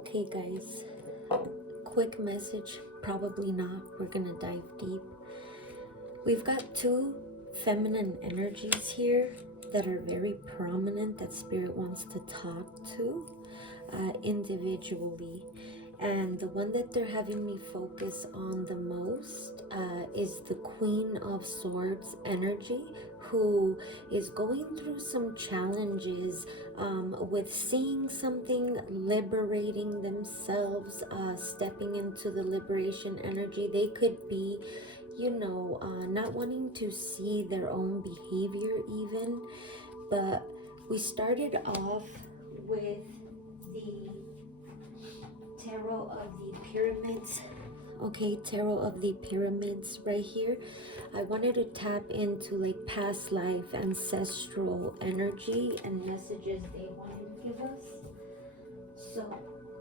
Okay, guys, quick message, probably not. We're gonna dive deep. We've got two feminine energies here that are very prominent that Spirit wants to talk to individually. And the one that they're having me focus on the most is the Queen of Swords energy, who is going through some challenges with seeing something, liberating themselves, stepping into the liberation energy. They could be, not wanting to see their own behavior even. But we started off with the Tarot of the Pyramids. Okay, Tarot of the Pyramids right here. I wanted to tap into like past life, ancestral energy and messages they want to give us. So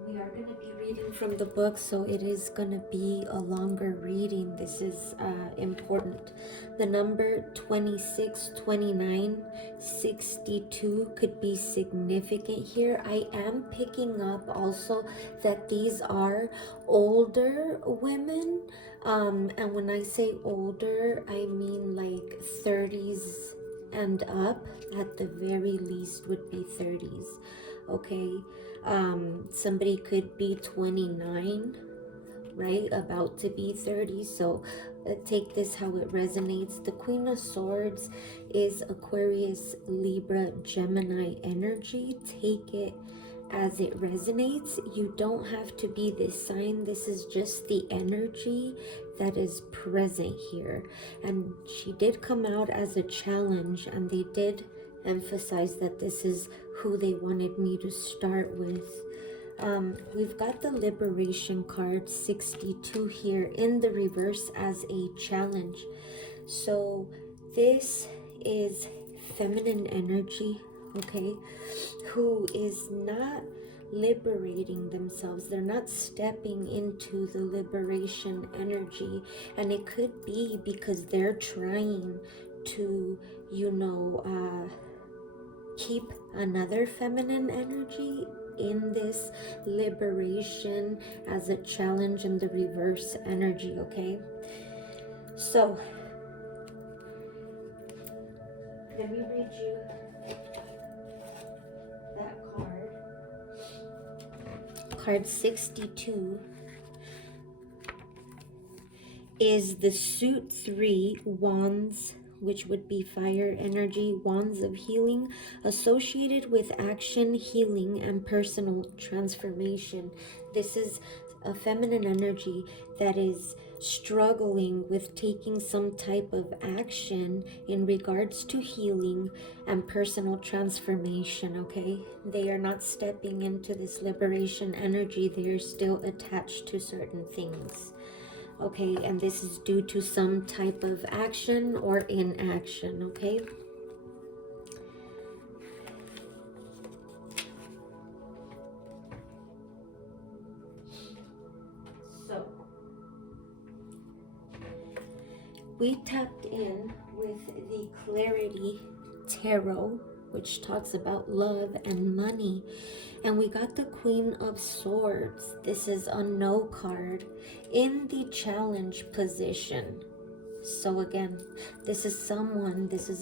we are going to be reading from the book, so it is going to be a longer reading. This is important. The number 26, 29, 62 could be significant here. I am picking up also that these are older women. And when I say older, I mean like 30s and up. At the very least would be 30s. Okay, somebody could be 29, right, about to be 30. So take this how it resonates. The Queen of Swords is Aquarius, Libra, Gemini energy. Take it as it resonates. You don't have to be this sign. This is just the energy that is present here. And she did come out as a challenge, and they did emphasize that this is who they wanted me to start with. We've got the Liberation card 62 here in the reverse as a challenge. So this is feminine energy, okay, who is not liberating themselves. They're not stepping into the liberation energy. And it could be because they're trying to, keep another feminine energy in this liberation as a challenge in the reverse energy, okay? So let me read you that card. Card 62 is the suit 3 wands, which would be fire energy, wands of healing, associated with action, healing, and personal transformation. This is a feminine energy that is struggling with taking some type of action in regards to healing and personal transformation, okay? They are not stepping into this liberation energy. They are still attached to certain things. Okay, and this is due to some type of action or inaction, okay? So, we tapped in with the Clarity Tarot, which talks about love and money. And we got the Queen of Swords. This is a no card in the challenge position. So again, this is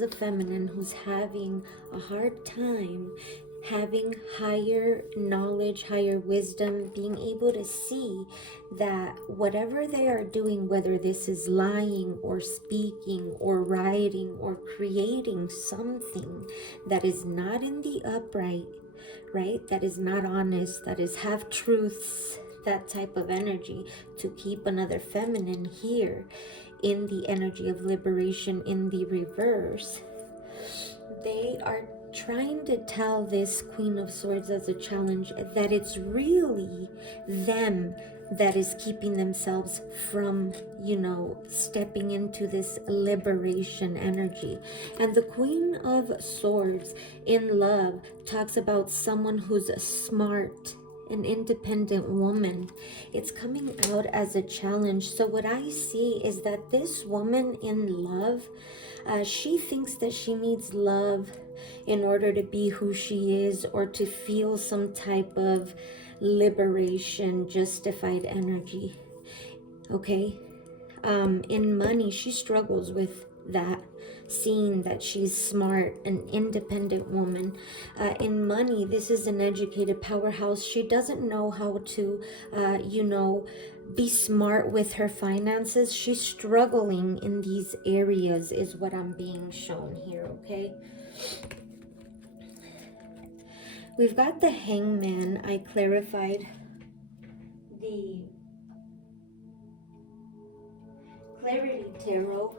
a feminine who's having a hard time having higher knowledge, higher wisdom, being able to see that whatever they are doing, whether this is lying or speaking or writing or creating something that is not in the upright, right? That is not honest, that is half truths, that type of energy, to keep another feminine here in the energy of liberation in the reverse. They are trying to tell this Queen of Swords as a challenge that it's really them that is keeping themselves from, stepping into this liberation energy. And the Queen of Swords in love talks about someone who's smart, an independent woman. It's coming out as a challenge. So what I see is that this woman in love, she thinks that she needs love in order to be who she is, or to feel some type of liberation, justified energy. Okay. In money, she struggles with that, seeing that she's smart, an independent woman. In money, this is an educated powerhouse. She doesn't know how to, be smart with her finances. She's struggling in these areas, is what I'm being shown here, okay? We've got the Hangman. I clarified the Clarity Tarot.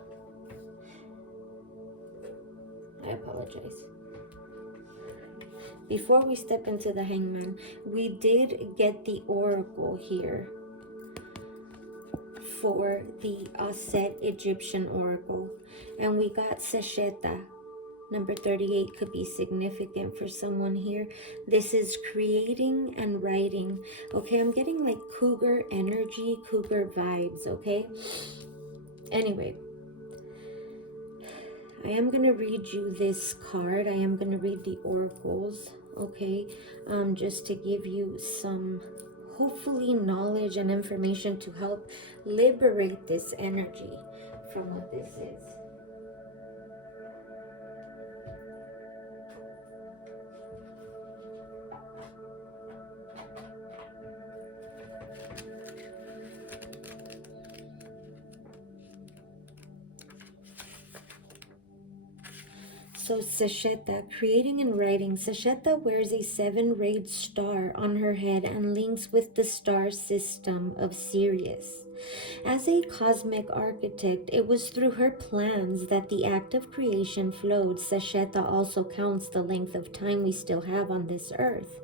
I apologize. Before we step into the Hangman, we did get the Oracle here for the Aset Egyptian Oracle. And we got Sesheta. Number 38 could be significant for someone here. This is creating and writing. Okay, I'm getting like cougar energy, cougar vibes, okay? Anyway, I am going to read you this card. I am going to read the oracles, okay? Just to give you some, hopefully, knowledge and information to help liberate this energy from what this is. So Sesheta, creating and writing. Sesheta wears a 7-rayed star on her head and links with the star system of Sirius. As a cosmic architect, it was through her plans that the act of creation flowed. Sesheta also counts the length of time we still have on this earth.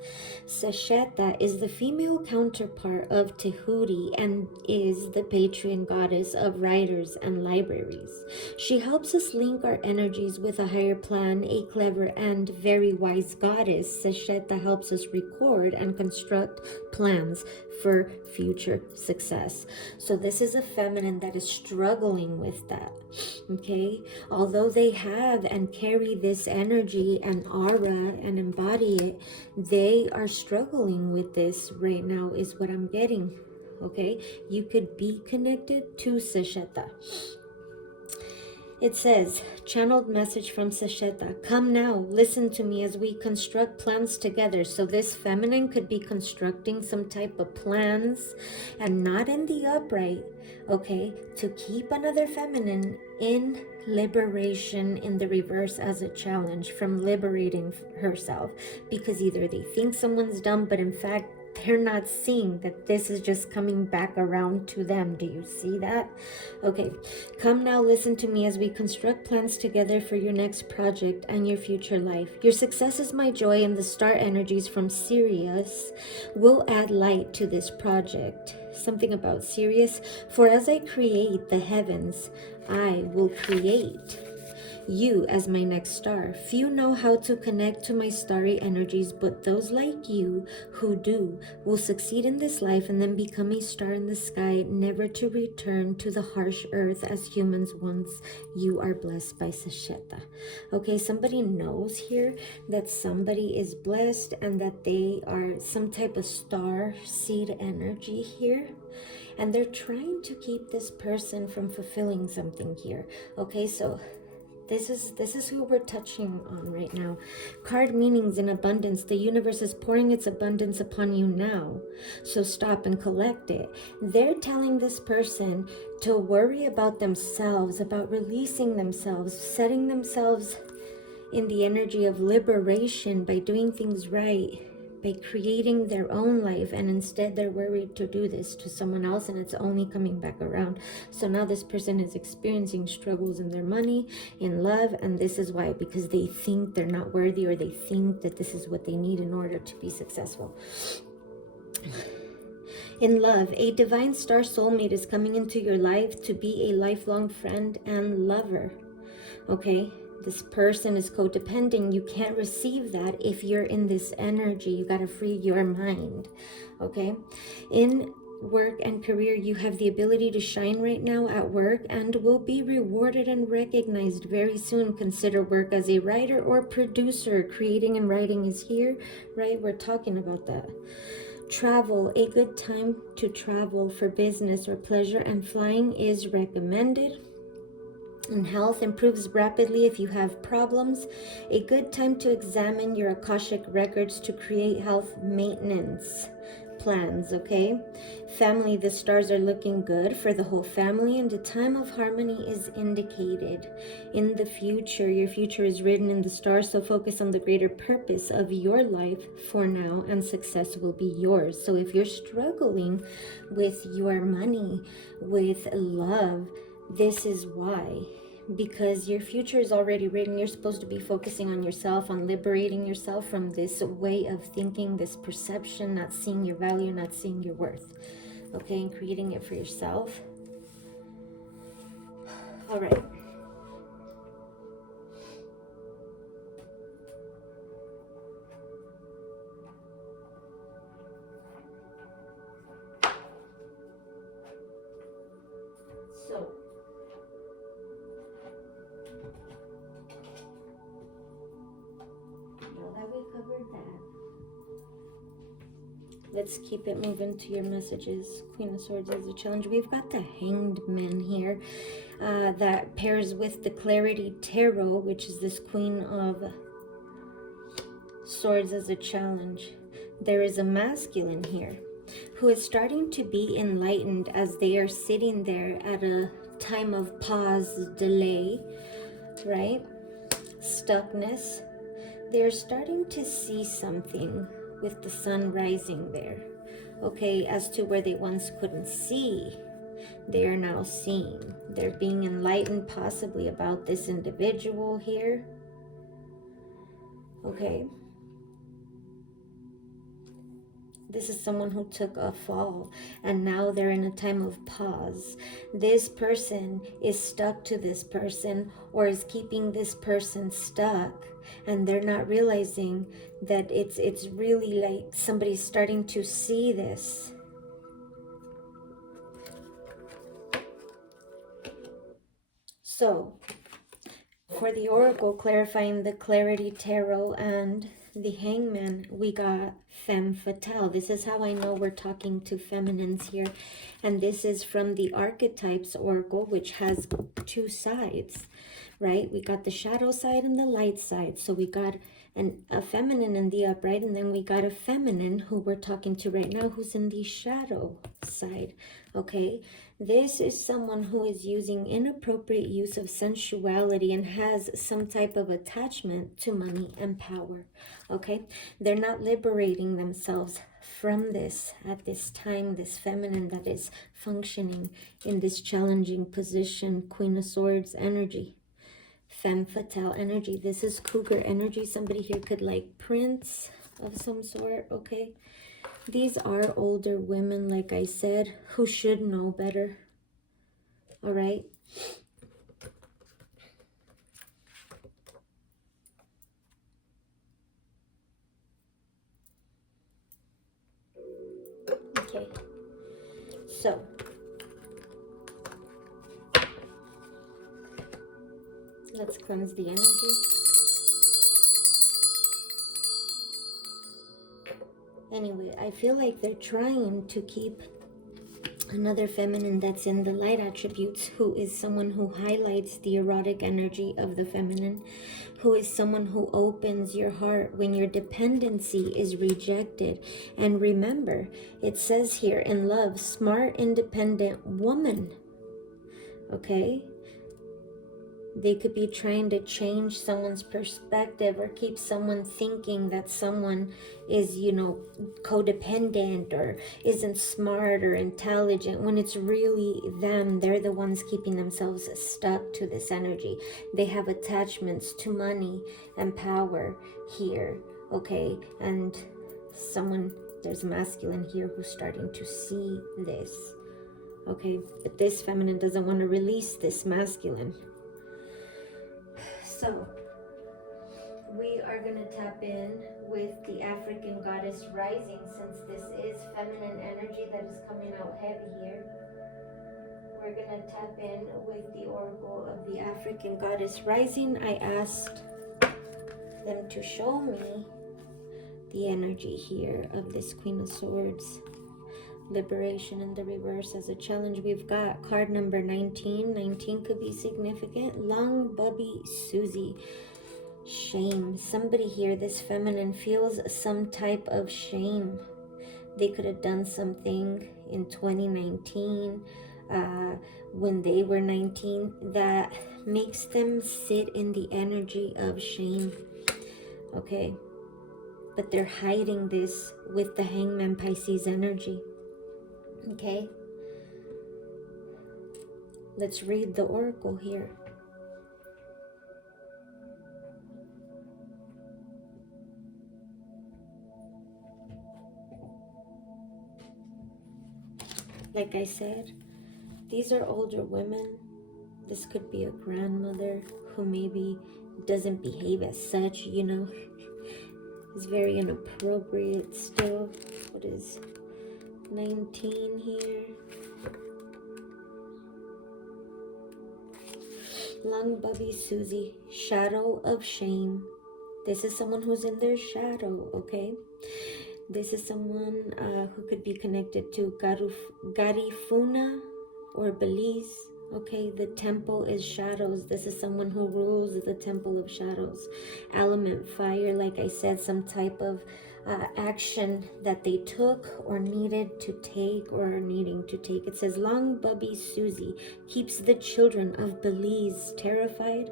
Sesheta is the female counterpart of Tehuti and is the patron goddess of writers and libraries. She helps us link our energies with a higher plan. A clever and very wise goddess, Sesheta helps us record and construct plans for future success. So this is a feminine that is struggling with that, okay? Although they have and carry this energy and aura and embody it, they are struggling with this right now, is what I'm getting, okay? You could be connected to Sesheta. It says, channeled message from Sesheta. Come now, listen to me as we construct plans together. So this feminine could be constructing some type of plans and not in the upright, okay, to keep another feminine in liberation in the reverse as a challenge from liberating herself, because either they think someone's dumb, but in fact, they're not seeing that this is just coming back around to them. Do you see that? Okay, come now, listen to me as we construct plans together for your next project and your future life. Your success is my joy, and the star energies from Sirius will add light to this project. Something about Sirius. For as I create the heavens, I will create you as my next star. Few know how to connect to my starry energies, but those like you who do will succeed in this life and then become a star in the sky, never to return to the harsh earth as humans once. You are blessed by Sesheta. Okay, somebody knows here that somebody is blessed and that they are some type of star seed energy here. And they're trying to keep this person from fulfilling something here. Okay, so this is who we're touching on right now. Card meanings in abundance. The universe is pouring its abundance upon you now. So stop and collect it. They're telling this person to worry about themselves, about releasing themselves, setting themselves in the energy of liberation by doing things right, by creating their own life, and instead they're worried to do this to someone else, and it's only coming back around. So now this person is experiencing struggles in their money, in love, and this is why, because they think they're not worthy, or they think that this is what they need in order to be successful. In love, a divine star soulmate is coming into your life to be a lifelong friend and lover. Okay, this person is codependent. You can't receive that if you're in this energy. You got to free your mind. Okay, in work and career, you have the ability to shine right now at work and will be rewarded and recognized very soon. Consider work as a writer or producer. Creating and writing is here, right? We're talking about that. Travel, a good time to travel for business or pleasure, and flying is recommended. And health improves rapidly if you have problems. A good time to examine your Akashic records to create health maintenance plans, okay? Family, the stars are looking good for the whole family, and a time of harmony is indicated. In the future, your future is written in the stars, so focus on the greater purpose of your life for now, and success will be yours. So if you're struggling with your money, with love, this is why. Because your future is already written. You're supposed to be focusing on yourself, on liberating yourself from this way of thinking, this perception, not seeing your value, not seeing your worth. Okay, and creating it for yourself. All right. So, now that we covered that, let's keep it moving to your messages. Queen of Swords is a challenge. We've got the Hanged Man here. That pairs with the Clarity Tarot, which is this Queen of Swords as a challenge. There is a masculine here who is starting to be enlightened as they are sitting there at a time of pause, delay, right? Stuckness. They're starting to see something with the sun rising there. Okay, as to where they once couldn't see, they are now seeing. They're being enlightened possibly about this individual here. Okay. This is someone who took a fall and now they're in a time of pause. This person is stuck to this person or is keeping this person stuck, and they're not realizing that it's really like somebody's starting to see this. So, for the Oracle clarifying the Clarity Tarot and the Hangman, we got Femme Fatale. This is how I know we're talking to feminines here. And this is from the Archetypes Oracle, which has two sides, right? We got the shadow side and the light side. So we got a feminine in the upright, and then we got a feminine who we're talking to right now who's in the shadow side, okay? This is someone who is using inappropriate use of sensuality and has some type of attachment to money and power, okay? They're not liberating themselves from this at this time, this feminine that is functioning in this challenging position, Queen of Swords energy. Femme fatale energy. This is cougar energy. Somebody here could like Prince of some sort, okay? These are older women, like I said, who should know better, all right? Okay, so let's cleanse the energy. Anyway, I feel like they're trying to keep another feminine that's in the light attributes, who is someone who highlights the erotic energy of the feminine, who is someone who opens your heart when your dependency is rejected. And remember, it says here in love, smart, independent woman, okay? They could be trying to change someone's perspective or keep someone thinking that someone is, you know, codependent or isn't smart or intelligent, when it's really them. They're the ones keeping themselves stuck to this energy. They have attachments to money and power here, okay? And there's a masculine here who's starting to see this, okay? But this feminine doesn't want to release this masculine. So, we are going to tap in with the African goddess rising, since this is feminine energy that is coming out heavy here. We're going to tap in with the oracle of the African goddess rising. I asked them to show me the energy here of this Queen of Swords. Liberation in the reverse as a challenge. We've got card number 19. 19 could be significant. Long Bubby Susie. Shame. Somebody here, this feminine, feels some type of shame. They could have done something in 2019 when they were 19 that makes them sit in the energy of shame. Okay, but they're hiding this with the Hangman Pisces energy. Okay, let's read the oracle here. Like I said, these are older women. This could be a grandmother who maybe doesn't behave as such, you know, is very inappropriate still. What is 19 here? Long Bubby Susie, shadow of shame. This is someone who's in their shadow, okay? This is someone who could be connected to Garifuna or Belize. Okay, the temple is shadows. This is someone who rules the temple of shadows. Element fire, like I said, some type of action that they took or needed to take or are needing to take. It says, Long Bubby Susie keeps the children of Belize terrified.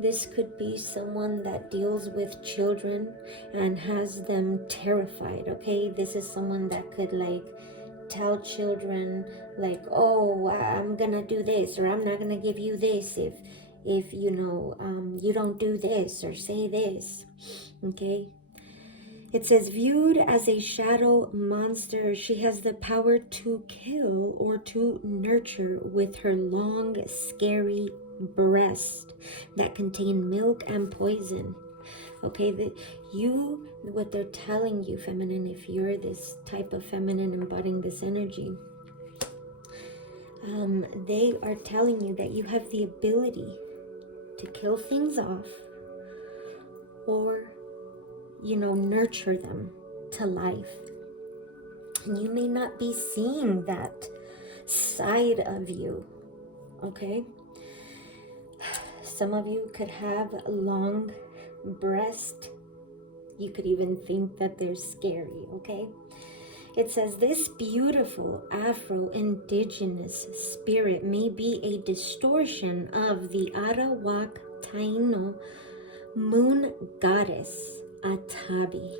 This could be someone that deals with children and has them terrified, okay? This is someone that could like tell children like, oh, I'm gonna do this, or I'm not gonna give you this if you know, you don't do this or say this, okay? It says, viewed as a shadow monster, she has the power to kill or to nurture with her long, scary breast that contain milk and poison. Okay, what they're telling you, feminine, if you're this type of feminine embodying this energy, they are telling you that you have the ability to kill things off or, you know, nurture them to life. And you may not be seeing that side of you, okay? Some of you could have a long breast. You could even think that they're scary, okay? It says, this beautiful Afro-Indigenous spirit may be a distortion of the Arawak Taino moon goddess, Atabi.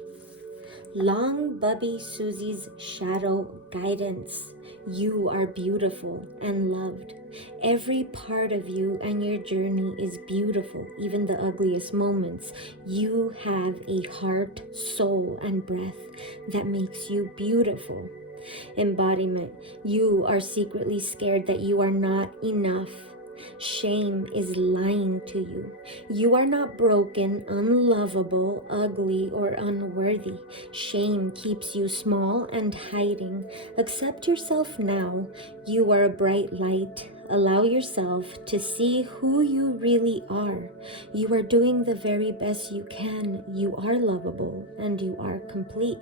Long Bubby Susie's shadow guidance. You are beautiful and loved. Every part of you and your journey is beautiful, even the ugliest moments. You have a heart, soul, and breath that makes you beautiful. Embodiment. You are secretly scared that you are not enough. Shame is lying to you. You are not broken, unlovable, ugly, or unworthy. Shame keeps you small and hiding. Accept yourself now. You are a bright light. Allow yourself to see who you really are. You are doing the very best you can. You are lovable and you are complete.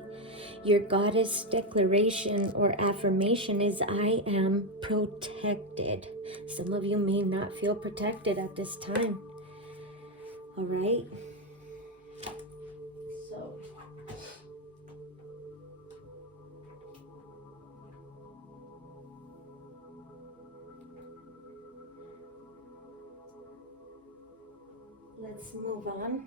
Your goddess declaration or affirmation is, I am protected. Some of you may not feel protected at this time. All right? So, let's move on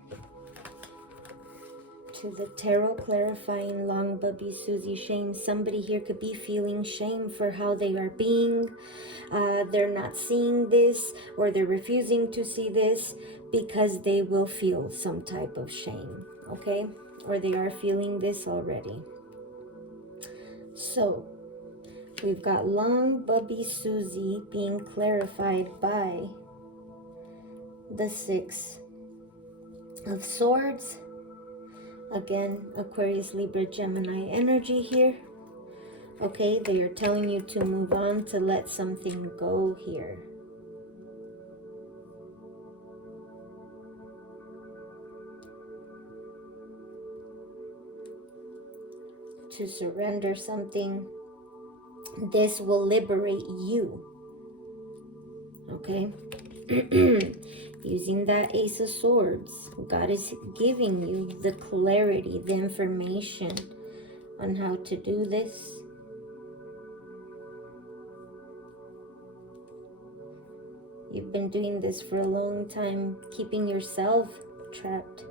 to the tarot clarifying Long Bubby Susie shame. Somebody here could be feeling shame for how they are being. They're not seeing this, or they're refusing to see this because they will feel some type of shame, okay? Or they are feeling this already. So we've got Long Bubby Susie being clarified by the Six of Swords. Again, Aquarius, Libra, Gemini energy here. Okay, they are telling you to move on, to let something go here. to surrender something, this will liberate you. Okay? Using that Ace of Swords, God is giving you the clarity, the information on how to do this. You've been doing this for a long time, keeping yourself trapped,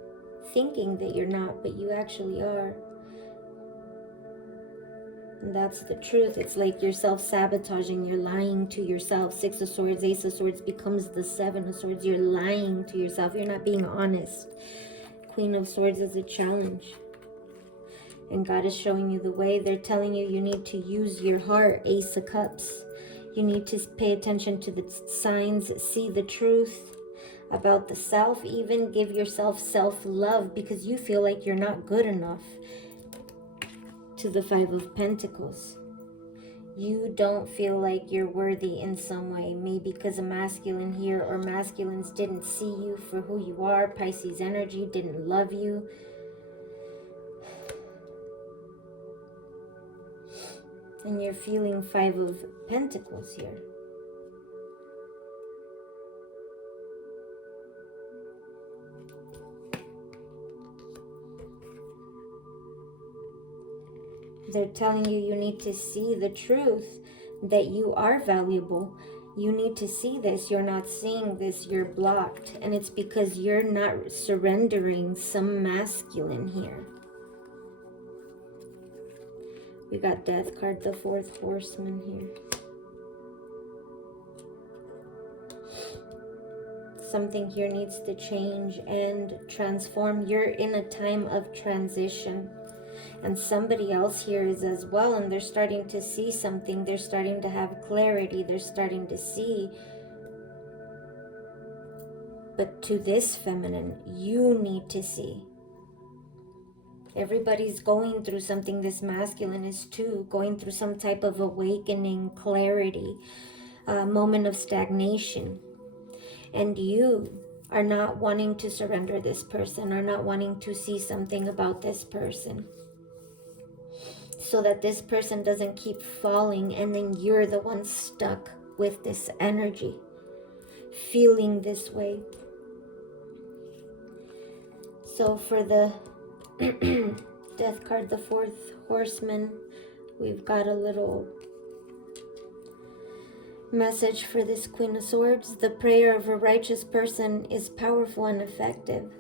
thinking that you're not, but you actually are. And that's the truth. It's like you're self-sabotaging. You're lying to yourself. Six of Swords, Ace of Swords becomes the Seven of Swords. You're lying to yourself. You're not being honest. Queen of Swords is a challenge. And God is showing you the way. They're telling you you need to use your heart. Ace of Cups. You need to pay attention to the signs. See the truth about the self. Even give yourself self-love because you feel like you're not good enough. To the Five of Pentacles. You don't feel like you're worthy in some way. Maybe because a masculine here or masculines didn't see you for who you are. Pisces energy didn't love you. And you're feeling Five of Pentacles here. They're telling you you need to see the truth, that you are valuable. You need to see this. You're not seeing this. You're blocked. And it's because you're not surrendering some masculine here. We got Death card, the Fourth Horseman here. Something here needs to change and transform. You're in a time of transition. And somebody else here is as well, and they're starting to see something. They're starting to have clarity. They're starting to see. But to this feminine, you need to see. Everybody's going through something. This masculine is too, going through some type of awakening, clarity, moment of stagnation. And you are not wanting to surrender this person, are not wanting to see something about this person, so that this person doesn't keep falling and then you're the one stuck with this energy, feeling this way. So for the Death card, the Fourth Horseman, we've got a little message for this Queen of Swords. The prayer of a righteous person is powerful and effective.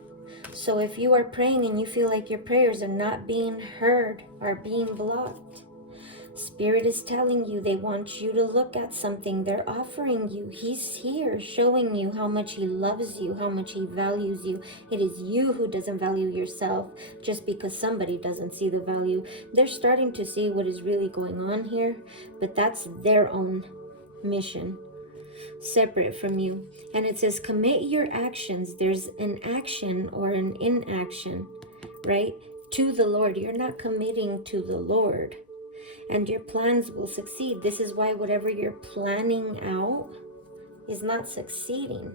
So if you are praying and you feel like your prayers are not being heard, are being blocked, Spirit is telling you they want you to look at something they're offering you. He's here showing you how much he loves you, how much he values you. It is you who doesn't value yourself just because somebody doesn't see the value. They're starting to see what is really going on here, but that's their own mission, separate from you. And it says commit your actions. There's an action or an inaction, right? To the Lord. You're not committing to the Lord, and your plans will succeed. This is why whatever you're planning out is not succeeding,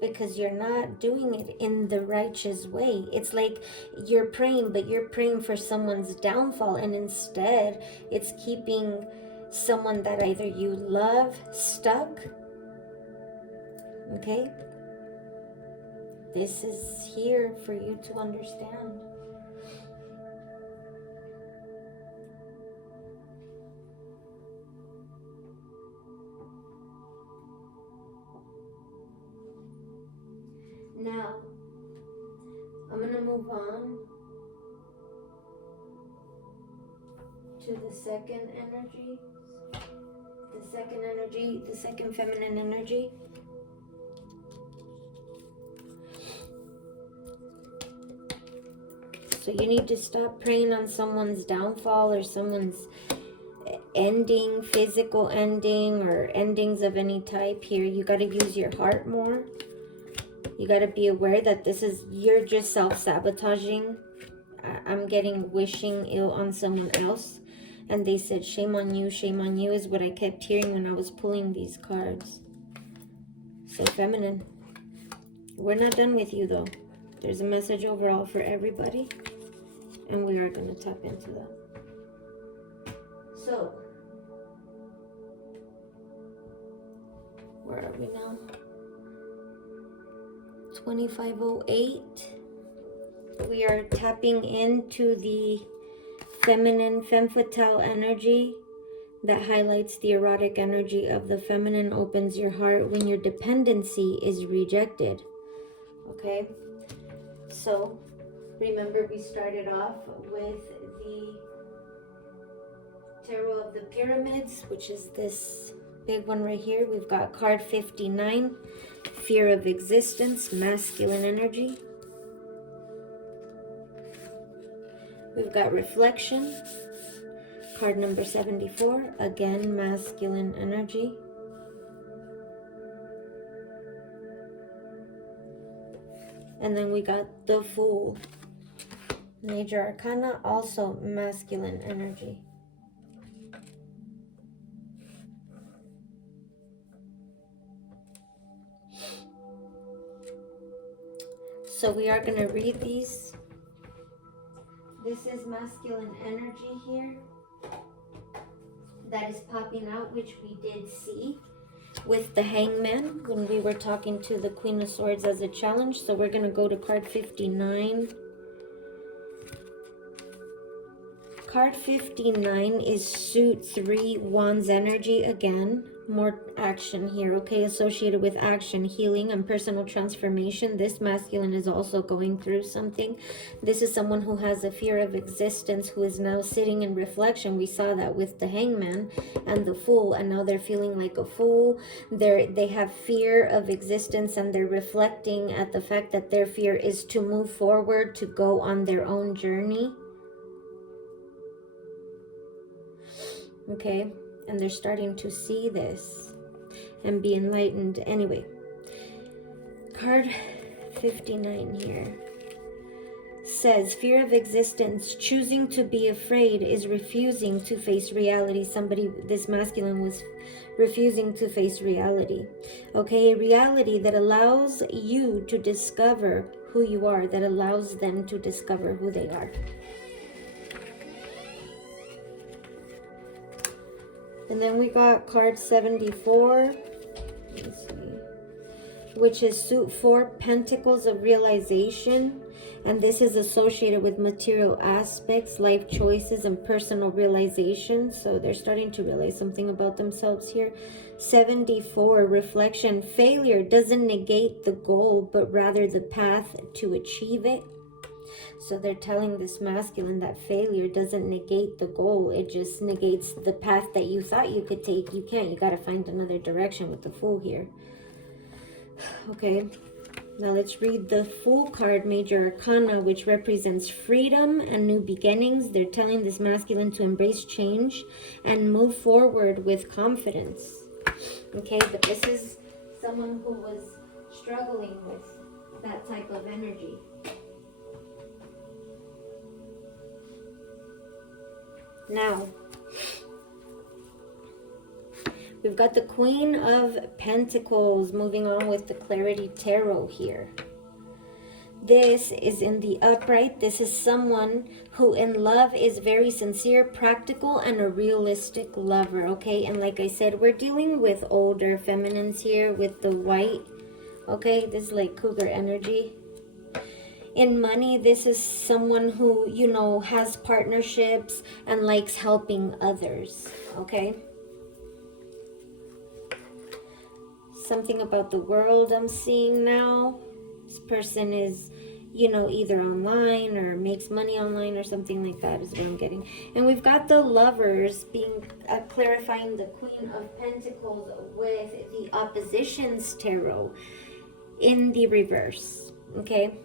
because you're not doing it in the righteous way. It's like you're praying, but you're praying for someone's downfall, and instead it's keeping someone that either you love stuck. Okay? This is here for you to understand. Now, I'm going to move on to the second energy. The second feminine energy. So you need to stop praying on someone's downfall or someone's ending, physical ending, or endings of any type here. You got to use your heart more. You got to be aware that this is, you're just self-sabotaging. I'm getting wishing ill on someone else. And they said, shame on you is what I kept hearing when I was pulling these cards. So feminine, we're not done with you though. There's a message overall for everybody, and we are going to tap into that. So, where are we now? 2508. We are tapping into the feminine femme fatale energy that highlights the erotic energy of the feminine, opens your heart when your dependency is rejected. Okay, so remember we started off with the Tarot of the Pyramids, which is this big one right here. We've got card 59, fear of existence, masculine energy. We've got reflection, card number 74, again masculine energy. And then we got the Fool, major arcana, also masculine energy. So we are going to read these. This is masculine energy here that is popping out, which we did see with the Hangman when we were talking to the Queen of Swords as a challenge. So we're going to go to card 59. Card 59 is suit 3, wands energy again. More action here, okay? Associated with action, healing, and personal transformation. This masculine is also going through something. This is someone who has a fear of existence, who is now sitting in reflection. We saw that with the Hangman and the Fool, and now they're feeling like a fool. They have fear of existence, and they're reflecting at the fact that their fear is to move forward, to go on their own journey. Okay, and they're starting to see this and be enlightened. Anyway, card 59 here says fear of existence, choosing to be afraid is refusing to face reality. Somebody, this masculine, was refusing to face reality. Okay, a reality that allows you to discover who you are, that allows them to discover who they are. And then we got card 74, let's see, which is suit 4, pentacles of realization. And this is associated with material aspects, life choices, and personal realization. So they're starting to realize something about themselves here. 74, reflection. Failure doesn't negate the goal, but rather the path to achieve it. So they're telling this masculine that failure doesn't negate the goal. It just negates the path that you thought you could take. You can't. You got to find another direction with the Fool here. Okay. Now let's read the Fool card, major arcana, which represents freedom and new beginnings. They're telling this masculine to embrace change and move forward with confidence. Okay, but this is someone who was struggling with that type of energy. Now, we've got the Queen of Pentacles, moving on with the Clarity Tarot here. This is in the upright. This is someone who in love is very sincere, practical, and a realistic lover, okay? And like I said, we're dealing with older feminines here with the white, okay? This is like cougar energy. In money, this is someone who, you know, has partnerships and likes helping others, okay? Something about the world I'm seeing now. This person is, you know, either online or makes money online or something like that is what I'm getting. And we've got the Lovers being clarifying the Queen of Pentacles with the Oppositions Tarot in the reverse, okay?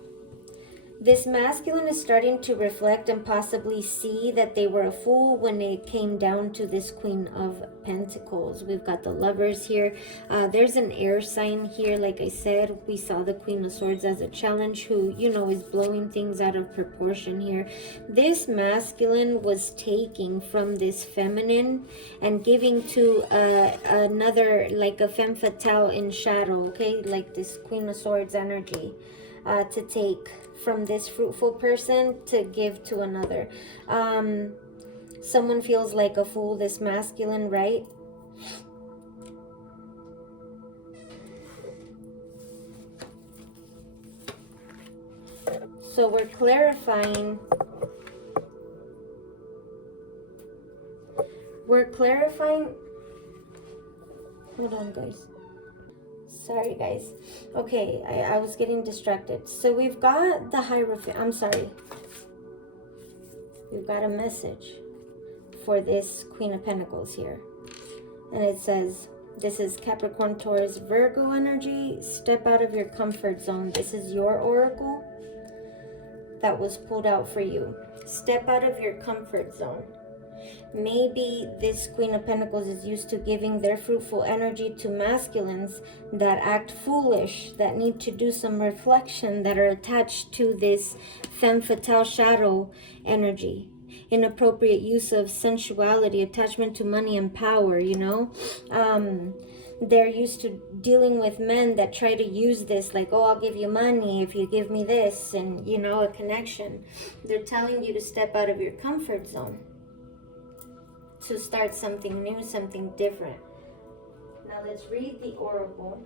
This masculine is starting to reflect and possibly see that they were a fool when it came down to this Queen of Pentacles. We've got the Lovers here. There's an air sign here. Like I said, we saw the Queen of Swords as a challenge who, you know, is blowing things out of proportion here. This masculine was taking from this feminine and giving to another, like a femme fatale in shadow, okay? Like this Queen of Swords energy to take from this fruitful person to give to another. Someone feels like a fool, this masculine, right? So we're clarifying. Hold on, guys. Sorry, guys. Okay, I was getting distracted. So we've got the Hierophant. I'm sorry. We've got a message for this Queen of Pentacles here. And it says, this is Capricorn, Taurus, Virgo energy. Step out of your comfort zone. This is your oracle that was pulled out for you. Step out of your comfort zone. Maybe this Queen of Pentacles is used to giving their fruitful energy to masculines that act foolish, that need to do some reflection, that are attached to this femme fatale shadow energy. Inappropriate use of sensuality, attachment to money and power, you know? They're used to dealing with men that try to use this, like, oh, I'll give you money if you give me this, and, you know, a connection. They're telling you to step out of your comfort zone, to start something new, something different. Now let's read the oracle.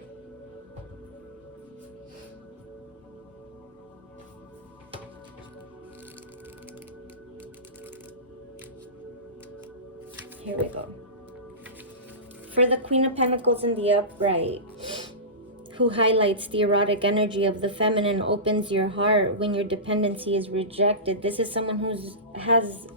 Here we go. For the Queen of Pentacles in the upright, who highlights the erotic energy of the feminine, opens your heart when your dependency is rejected. This is someone who has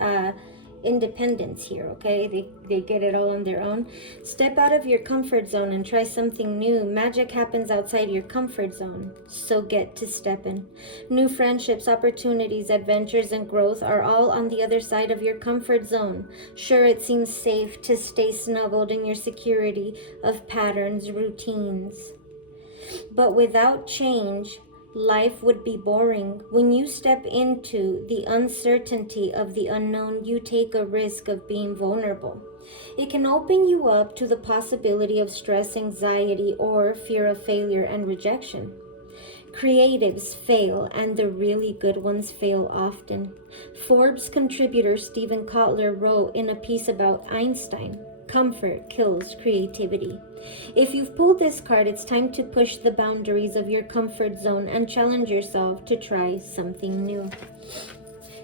independence here, okay? They get it all on their own. Step out of your comfort zone and try something new. Magic happens outside your comfort zone, so get to stepping. New friendships, opportunities, adventures, and growth are all on the other side of your comfort zone. Sure, it seems safe to stay snuggled in your security of patterns, routines, but without change, life would be boring. When you step into the uncertainty of the unknown, you take a risk of being vulnerable. It can open you up to the possibility of stress, anxiety, or fear of failure and rejection. Creatives fail, and the really good ones fail often. Forbes contributor Stephen Kotler wrote in a piece about Einstein, comfort kills creativity. If you've pulled this card, it's time to push the boundaries of your comfort zone and challenge yourself to try something new.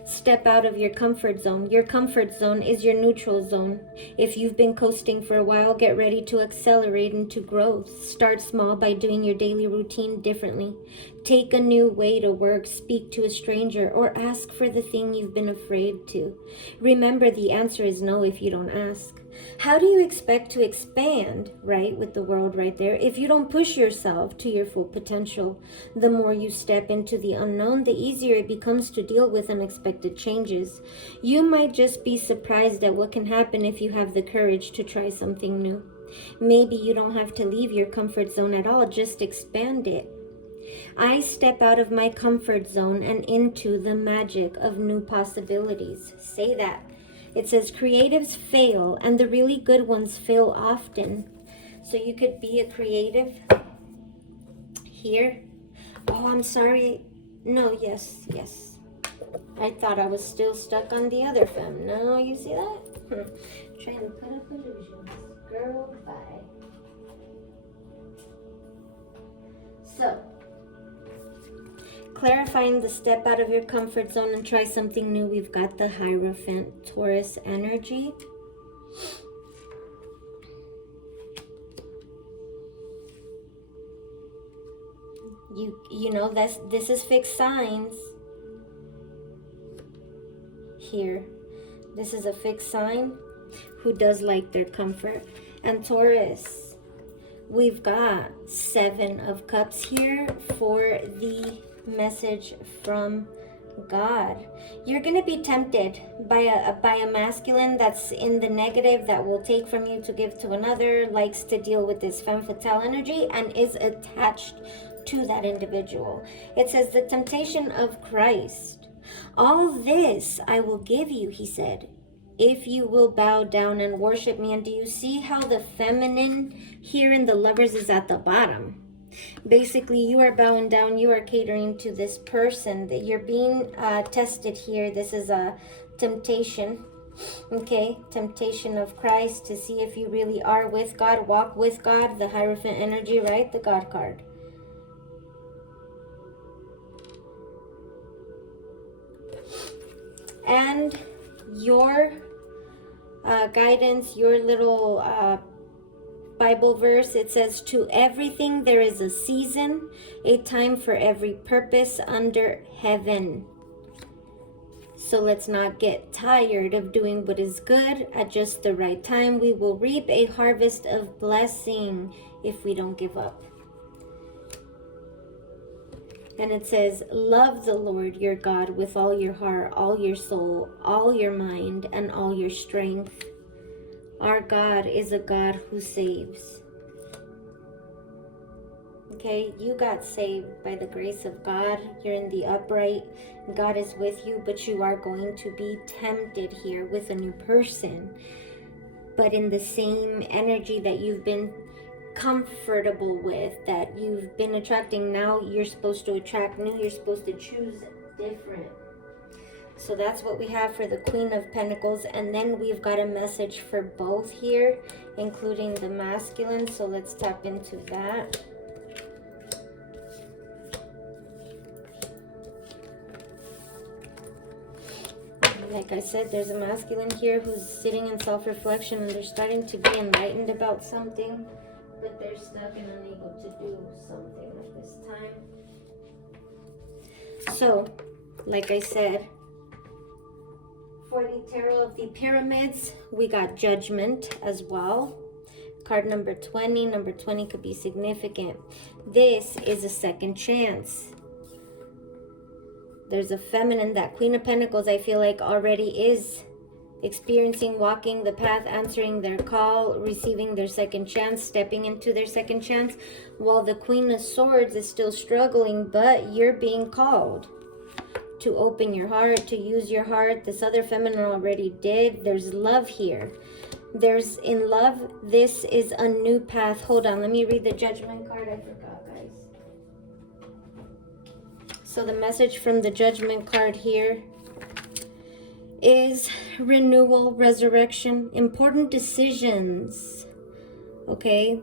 Step out of your comfort zone. Your comfort zone is your neutral zone. If you've been coasting for a while, get ready to accelerate into growth. Start small by doing your daily routine differently. Take a new way to work, speak to a stranger, or ask for the thing you've been afraid to. Remember, the answer is no if you don't ask. How do you expect to expand, right, with the world right there, if you don't push yourself to your full potential? The more you step into the unknown, the easier it becomes to deal with unexpected changes. You might just be surprised at what can happen if you have the courage to try something new. Maybe you don't have to leave your comfort zone at all, just expand it. I step out of my comfort zone and into the magic of new possibilities. Say that. It says creatives fail, and the really good ones fail often. So you could be a creative here. Oh, I'm sorry. No, yes. I thought I was still stuck on the other femme. No, you see that? Trying to put up illusions. Girl, bye. So, clarifying the step out of your comfort zone and try something new, we've got the Hierophant, Taurus energy. You know, this is fixed signs here. This is a fixed sign who does like their comfort. And Taurus, we've got 7 of Cups here for the message from God. You're going to be tempted by a masculine that's in the negative, that will take from you to give to another, likes to deal with this femme fatale energy, and is attached to that individual. It says the temptation of Christ. All this I will give you, he said, if you will bow down and worship me. And do you see how the feminine here in the Lovers is at the bottom? Basically, you are bowing down, you are catering to this person, that you're being tested here. This is a temptation, okay? Temptation of Christ, to see if you really are with God, walk with God, the Hierophant energy, right? The God card. And your guidance, your little Bible verse, it says, to everything there is a season, a time for every purpose under heaven. So let's not get tired of doing what is good. At just the right time, we will reap a harvest of blessing if we don't give up. And it says, love the Lord your God with all your heart, all your soul, all your mind, and all your strength. Our God is a God who saves. Okay, you got saved by the grace of God. You're in the upright. God is with you, but you are going to be tempted here with a new person. But in the same energy that you've been comfortable with, that you've been attracting, now you're supposed to attract new. You're supposed to choose different. So that's what we have for the Queen of Pentacles. And then we've got a message for both here, including the masculine. So let's tap into that. Like I said, there's a masculine here who's sitting in self-reflection, and they're starting to be enlightened about something, but they're stuck and unable to do something at this time. So, like I said, for the Tarot of the Pyramids, we got Judgment as well. Card number 20. Number 20 could be significant. This is a second chance. There's a feminine, that Queen of Pentacles, I feel like already is experiencing, walking the path, answering their call, receiving their second chance, stepping into their second chance, while the Queen of Swords is still struggling, but you're being called to open your heart, to use your heart. This other feminine already did. There's love here. There's, in love, this is a new path. Hold on, let me read the Judgment card. I forgot, guys. So the message from the Judgment card here is renewal, resurrection, important decisions. Okay?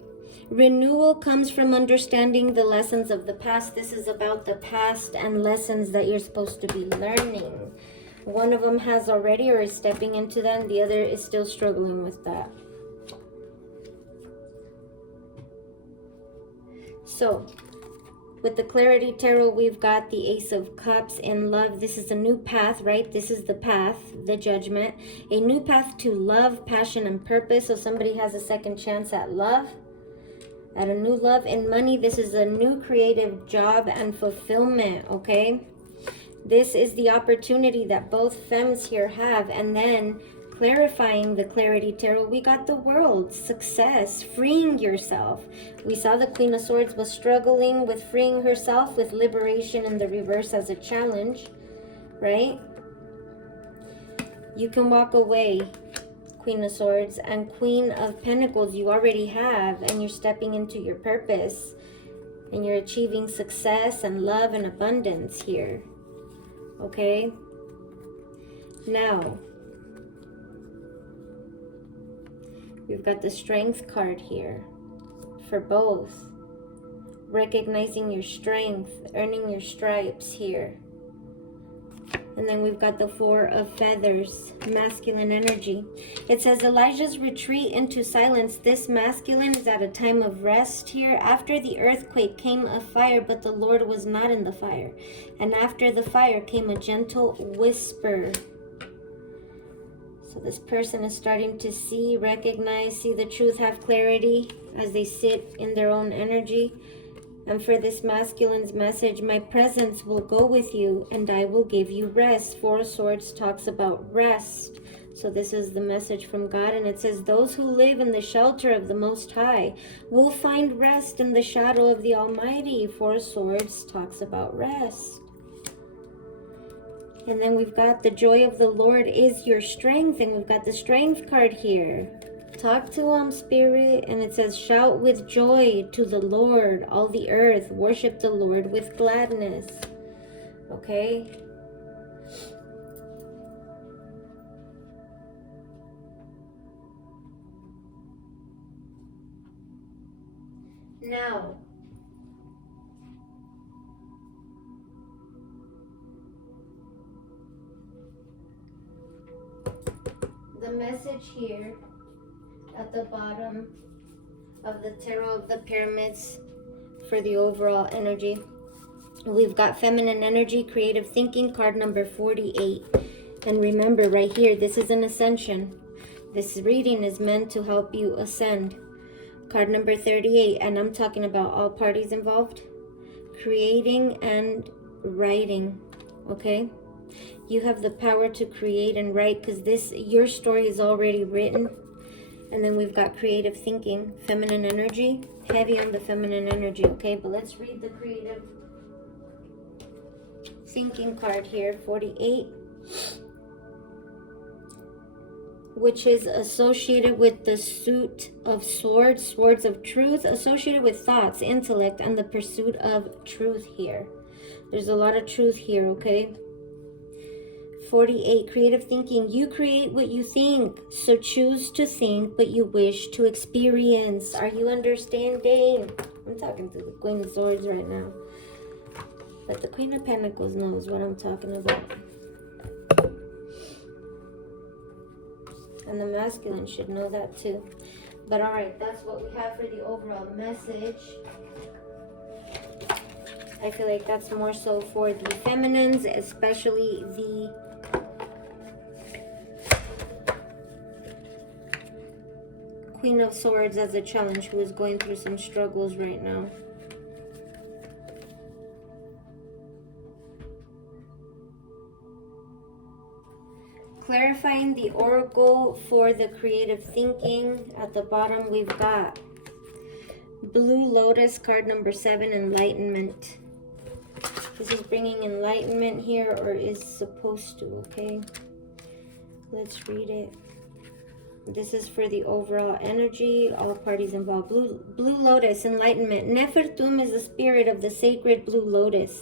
Renewal comes from understanding the lessons of the past. This is about the past and lessons that you're supposed to be learning. One of them has already or is stepping into that, and the other is still struggling with that. So, with the Clarity Tarot, we've got the Ace of Cups in love. This is a new path, right? This is the path, the Judgment. A new path to love, passion, and purpose. So somebody has a second chance at love, at a new love. In money, this is a new creative job and fulfillment, okay? This is the opportunity that both femmes here have. And then clarifying the Clarity Tarot, we got the World, success, freeing yourself. We saw the Queen of Swords was struggling with freeing herself, with liberation in the reverse as a challenge, right? You can walk away, Queen of Swords, and Queen of Pentacles you already have, and you're stepping into your purpose, and you're achieving success and love and abundance here, okay? Now, we've got the Strength card here for both. Recognizing your strength, earning your stripes here. And then we've got the Four of Feathers, masculine energy. It says Elijah's retreat into silence. This masculine is at a time of rest here. After the earthquake came a fire, but the Lord was not in the fire. And after the fire came a gentle whisper. So this person is starting to see, recognize, see the truth, have clarity as they sit in their own energy. And for this masculine's message, my presence will go with you and I will give you rest. Four of Swords talks about rest. So this is the message from God. And it says, those who live in the shelter of the Most High will find rest in the shadow of the Almighty. Four of Swords talks about rest. And then we've got the joy of the Lord is your strength. And we've got the Strength card here. Talk to him, spirit. And it says, shout with joy to the Lord, all the earth. Worship the Lord with gladness. Okay? Now, the message here at the bottom of the tarot of the pyramids for the overall energy. We've got feminine energy, creative thinking, card number 48. And remember right here, this is an ascension. This reading is meant to help you ascend. Card number 38, and I'm talking about all parties involved. Creating and writing, okay? You have the power to create and write because your story is already written. And then we've got creative thinking, feminine energy, heavy on the feminine energy, okay? But let's read the creative thinking card here, 48, which is associated with the suit of swords, swords of truth, associated with thoughts, intellect, and the pursuit of truth here. There's a lot of truth here, okay? 48, creative thinking. You create what you think, so choose to think what you wish to experience. Are you understanding? I'm talking to the Queen of Swords right now. But the Queen of Pentacles knows what I'm talking about. And the masculine should know that too. But alright, that's what we have for the overall message. I feel like that's more so for the feminines, especially the Queen of Swords as a challenge, who is going through some struggles right now. Clarifying the oracle for the creative thinking. At the bottom, we've got Blue Lotus, card number 7, enlightenment. This is bringing enlightenment here, or is supposed to, okay? Let's read it. This is for the overall energy, all parties involved. Blue Lotus, enlightenment. Nefertum is the spirit of the sacred blue lotus.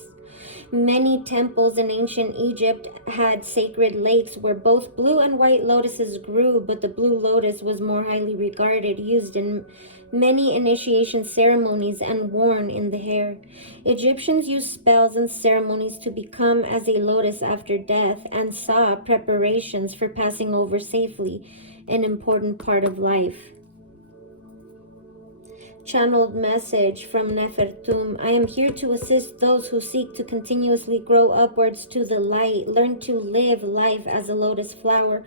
Many temples in ancient Egypt had sacred lakes where both blue and white lotuses grew, but the blue lotus was more highly regarded, used in many initiation ceremonies, and worn in the hair. Egyptians used spells and ceremonies to become as a lotus after death, and saw preparations for passing over safely an important part of life. Channeled message from Nefertum. I am here to assist those who seek to continuously grow upwards to the light. Learn to live life as a lotus flower,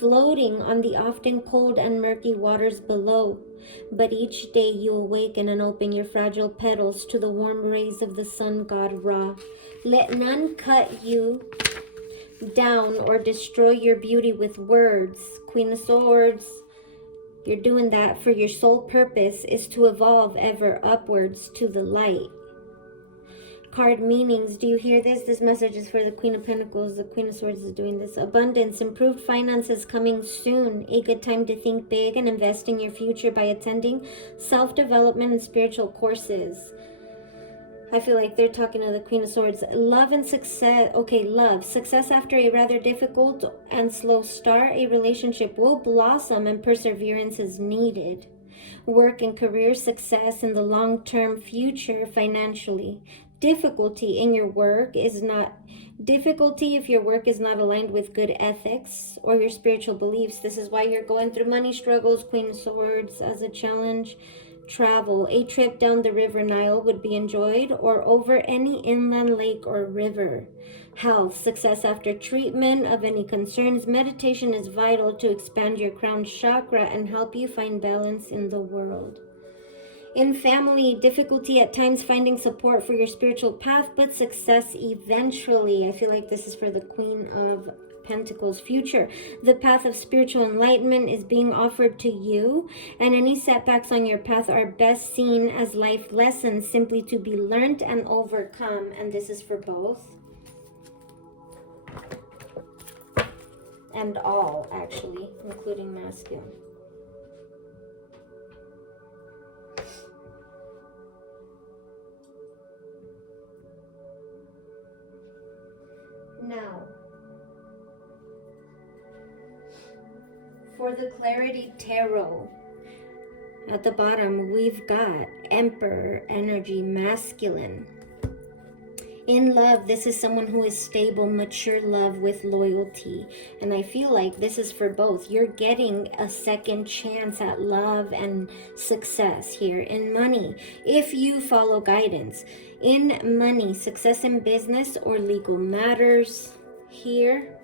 floating on the often cold and murky waters below. But each day you awaken and open your fragile petals to the warm rays of the sun god Ra. Let none cut you down or destroy your beauty with words. Queen of Swords, you're doing that for your sole purpose is to evolve ever upwards to the light. Card meanings. Do you hear this? This message is for the Queen of Pentacles. The Queen of Swords is doing this. Abundance. Improved finances coming soon. A good time to think big and invest in your future by attending self-development and spiritual courses. I feel like they're talking to the Queen of Swords. Love and success. Okay, love. Success after a rather difficult and slow start. A relationship will blossom and perseverance is needed. Work and career success in the long-term future financially. Difficulty in your work is not... Difficulty if your work is not aligned with good ethics or your spiritual beliefs. This is why you're going through money struggles, Queen of Swords, as a challenge. Travel. A trip down the river Nile would be enjoyed, or over any inland lake or river. Health. Success after treatment of any concerns. Meditation is vital to expand your crown chakra and help you find balance in the world. In family, difficulty at times finding support for your spiritual path, but success eventually. I feel like this is for the Queen of Pentacles. Future. The path of spiritual enlightenment is being offered to you, and any setbacks on your path are best seen as life lessons simply to be learned and overcome. And this is for both. And all, actually, including masculine. Now, for the Clarity Tarot, at the bottom, we've got Emperor energy, masculine. In love, this is someone who is stable, mature love with loyalty. And I feel like this is for both. You're getting a second chance at love and success here. In money, if you follow guidance. In money, success in business or legal matters here.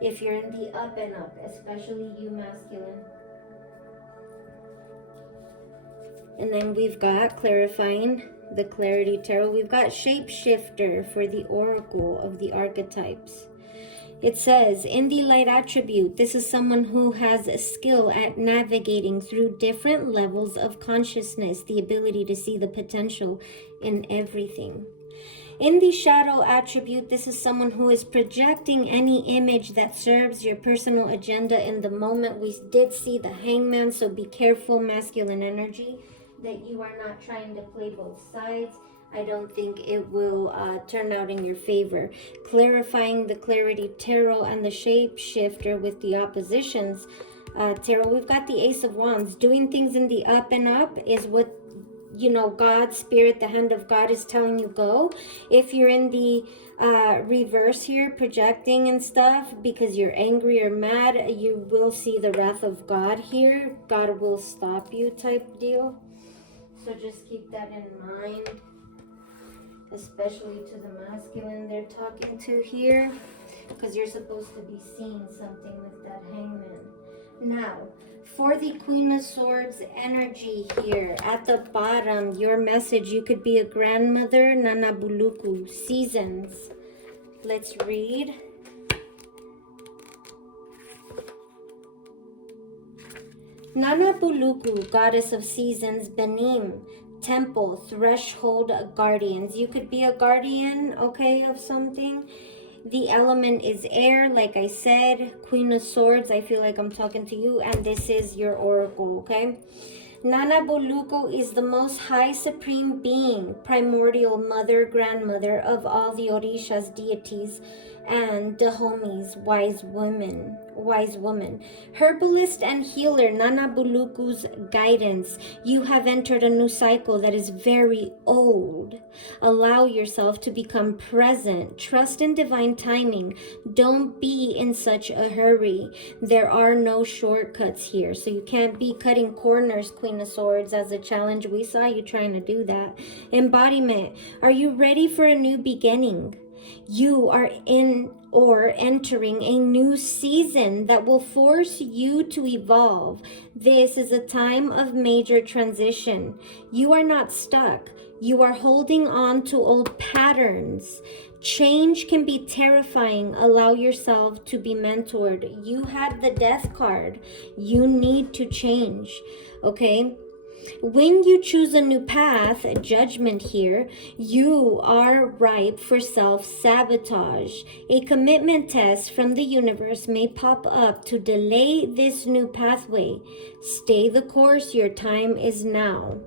If you're in the up and up, especially you masculine. And then we've got clarifying the Clarity Tarot. We've got Shapeshifter for the Oracle of the Archetypes. It says, in the light attribute, this is someone who has a skill at navigating through different levels of consciousness, the ability to see the potential in everything. In the shadow attribute, this is someone who is projecting any image that serves your personal agenda in the moment. We did see the Hangman, so be careful, masculine energy, that you are not trying to play both sides. I don't think it will turn out in your favor. Clarifying the Clarity Tarot and the Shapeshifter with the oppositions tarot, we've got the Ace of Wands. Doing things in the up and up is what, you know, God, Spirit, the hand of God is telling you go. If you're in the reverse here, projecting and stuff because you're angry or mad, you will see the wrath of God here. God will stop you type deal. So just keep that in mind, especially to the masculine they're talking to here, because you're supposed to be seeing something with that Hangman. Now, for the Queen of Swords energy here, at the bottom, your message, you could be a grandmother, Nana Buluku, seasons. Let's read. Nana Buluku, goddess of seasons, Benim, temple, threshold, guardians. You could be a guardian, okay, of something. The element is air, like I said. Queen of Swords, I feel like I'm talking to you, and this is your oracle, okay? Nana Buluku is the most high supreme being, primordial mother, grandmother of all the Orishas, deities, and Dahomis, wise woman. Herbalist and healer, Nana Buluku's guidance. You have entered a new cycle that is very old. Allow yourself to become present. Trust in divine timing. Don't be in such a hurry. There are no shortcuts here, so you can't be cutting corners, Queen of Swords, as a challenge. We saw you trying to do that. Embodiment. Are you ready for a new beginning? You are in or entering a new season that will force you to evolve. This is a time of major transition. You are not stuck. You are holding on to old patterns. Change can be terrifying. Allow yourself to be mentored. You had the death card. You need to change, okay? When you choose a new path, judgment here, you are ripe for self-sabotage. A commitment test from the universe may pop up to delay this new pathway. Stay the course, your time is now.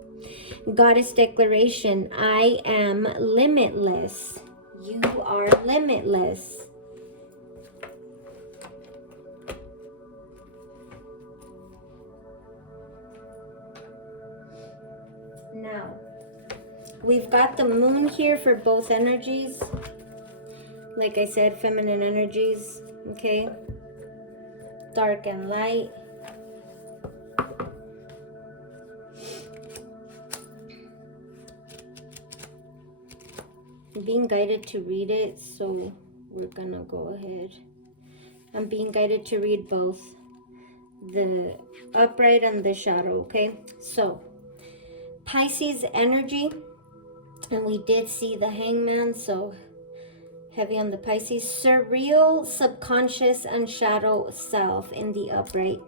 Goddess declaration, I am limitless. You are limitless. Now, we've got the moon here for both energies. Like I said, feminine energies, okay? Dark and light. I'm being guided to read it, so we're gonna go ahead. I'm being guided to read both the upright and the shadow, okay? So, Pisces energy, and we did see the Hangman, so heavy on the Pisces. Surreal, subconscious, and shadow self in the upright.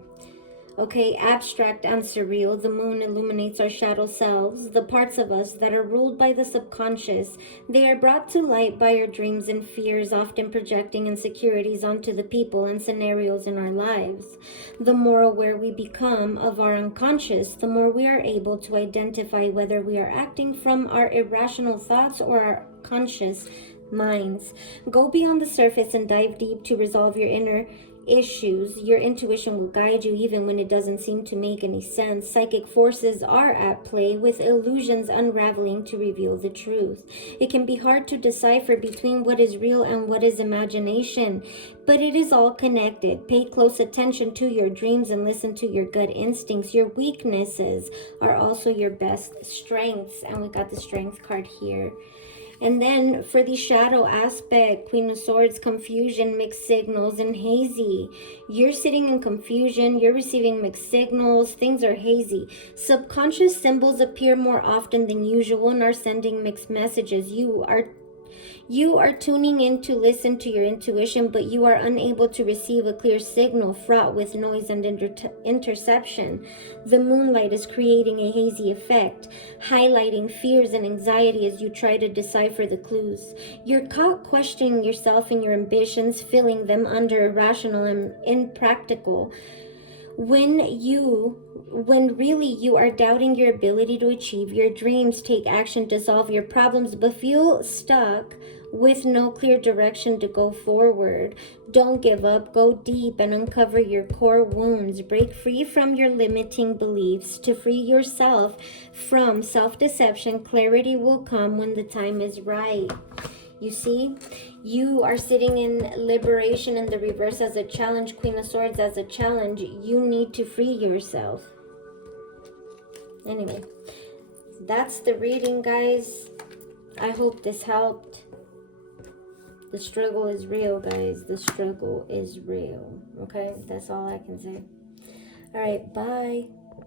Okay, abstract and surreal. The moon illuminates our shadow selves, the parts of us that are ruled by the subconscious. They are brought to light by our dreams and fears, often projecting insecurities onto the people and scenarios in our lives. The more aware we become of our unconscious, the more we are able to identify whether we are acting from our irrational thoughts or our conscious minds. Go beyond the surface and dive deep to resolve your inner issues. Your intuition will guide you even when it doesn't seem to make any sense. Psychic forces are at play, with illusions unraveling to reveal the truth. It can be hard to decipher between what is real and what is imagination, but it is all connected. Pay close attention to your dreams and listen to your gut instincts. Your weaknesses are also your best strengths, and we got the strength card here. And then for the shadow aspect, Queen of Swords, confusion, mixed signals, and hazy. You're sitting in confusion. You're receiving mixed signals. Things are hazy. Subconscious symbols appear more often than usual and are sending mixed messages. You are tuning in to listen to your intuition, but you are unable to receive a clear signal, fraught with noise and interception. The moonlight is creating a hazy effect, highlighting fears and anxiety as you try to decipher the clues. You're caught questioning yourself and your ambitions, feeling them under irrational and impractical. When really you are doubting your ability to achieve your dreams, take action to solve your problems, but feel stuck with no clear direction to go forward. Don't give up. Go deep and uncover your core wounds. Break free from your limiting beliefs. To free yourself from self-deception, clarity will come when the time is right. You see, you are sitting in liberation in the reverse as a challenge, Queen of Swords as a challenge. You need to free yourself. Anyway, that's the reading, guys. I hope this helped. The struggle is real, guys. The struggle is real. Okay, that's all I can say. All right, bye.